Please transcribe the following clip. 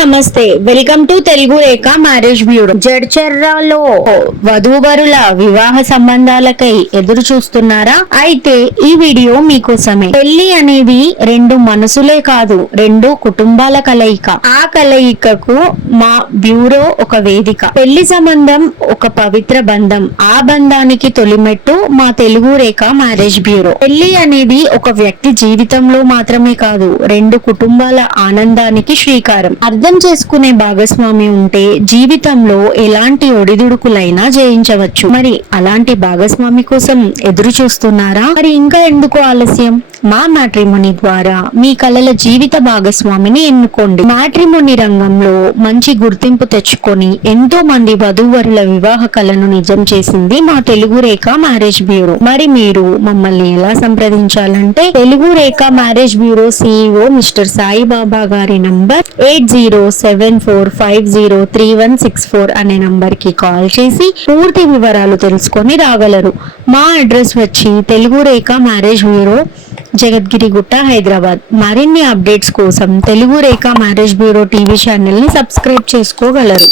నమస్తే, welcome to Telugu Rekha marriage bureau. జడ్చర్రాలో వధూవరుల వివాహ సంబంధాలకై ఎదురు చూస్తున్నారా? అయితే ఈ వీడియో మీకోసమే. పెళ్లి అనేది రెండు మనసులే కాదు, రెండు కుటుంబాల కలయిక. ఆ కలయికకు మా బ్యూరో ఒక వేదిక. పెళ్లి సంబంధం ఒక పవిత్ర బంధం. ఆ బంధానికి తొలిమెట్టు మా తెలుగు రేఖ మ్యారేజ్ బ్యూరో. పెళ్లి అనేది ఒక వ్యక్తి జీవితంలో మాత్రమే కాదు, రెండు కుటుంబాల ఆనందానికి శ్రీకారం. అర్థం చేసుకునే భాగస్వామి ఉంటే జీవితంలో ఎలాంటి ఒడిదుడుకులైనా జయించవచ్చు. మరి అలాంటి భాగస్వామి కోసం ఎదురు చూస్తున్నారా? మరి ఇంకా ఎందుకు ఆలస్యం? మా మ్యాట్రిమోనీ ద్వారా మీ కలల జీవిత భాగస్వామిని ఎన్నుకోండి. మ్యాట్రిమోనీ రంగంలో మంచి గుర్తింపు తెచ్చుకొని ఎంతో మంది వధూవరుల వివాహ కలను నిజం చేసింది మా తెలుగు రేఖ మ్యారేజ్ బ్యూరో. మరి మీరు మమ్మల్ని ఎలా సంప్రదించాలంటే Telugu Rekha marriage bureau CEO mister Saibaba గారి నంబర్ 8074503164 అనే నంబర్ కి కాల్ చేసి పూర్తి వివరాలు తెలుసుకొని రాగలరు. మా అడ్రస్ వచ్చి తెలుగు రేఖ మ్యారేజ్ బ్యూరో, జగద్గిరిగుట్ట, హైదరాబాద్. మరిన్ని అప్డేట్స్ కోసం Telugu Rekha marriage bureau TV channel ని సబ్స్క్రైబ్ చేసుకోగలరు.